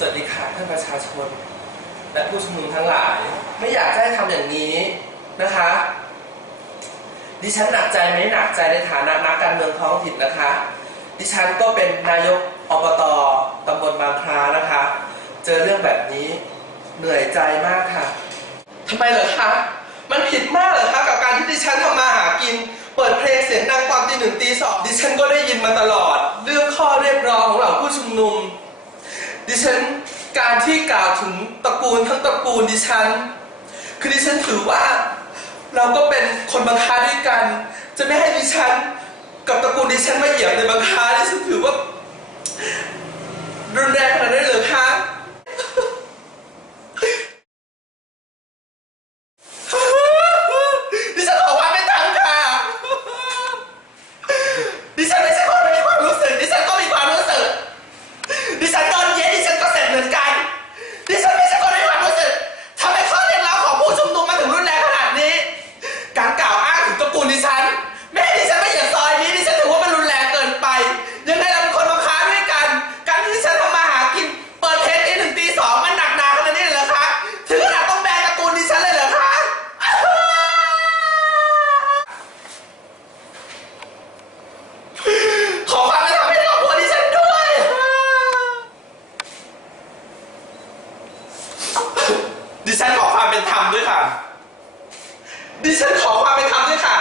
สวัสดีค่ะท่านประชาชน และผู้ชุมนุมทั้งหลาย ไม่อยากจะให้ทำอย่างนี้นะคะ ดิฉันหนักใจไหมหนักใจในฐานะนักการเมืองท้องถิ่นนะคะ ดิฉันก็เป็นนายกอบตตำบลบางคลานะคะ เจอเรื่องแบบนี้เหนื่อยใจมากค่ะทำไมเหรอคะ มันผิดมากเหรอคะกับการที่ดิฉันทำมาหากิน เปิดเพลงเสียงดังตอนตีหนึ่งตีสองดิฉันก็ได้ยินมาตลอด เรื่องข้อเรียกร้องของเหล่าผู้ชุมนุม ดิฉันการที่กล่าวถึงตระกูลทั้งตระกูลดิฉัน คือดิฉันถือว่าเราก็เป็นคนบังค้าด้วยกัน จะไม่ให้ดิฉัน กับตระกูลดิฉันมาเหยียบในบังค้าดิฉันถือว่ารุนแรงข เป็นธรรมด้วยค่ะ ดิฉันขอความเป็นธรรมด้วยค่ะ